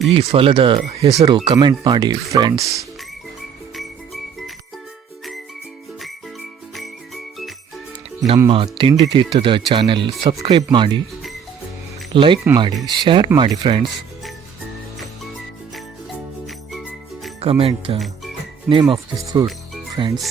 ಈ ಫಲದ ಹೆಸರು ಕಮೆಂಟ್ ಮಾಡಿ ಫ್ರೆಂಡ್ಸ್. ನಮ್ಮ ತಿಂಡಿ ತೀರ್ಥದ ಚಾನೆಲ್ ಸಬ್ಸ್ಕ್ರೈಬ್ ಮಾಡಿ, ಲೈಕ್ ಮಾಡಿ, ಶೇರ್ ಮಾಡಿ friends. Comment the name of this fruit friends.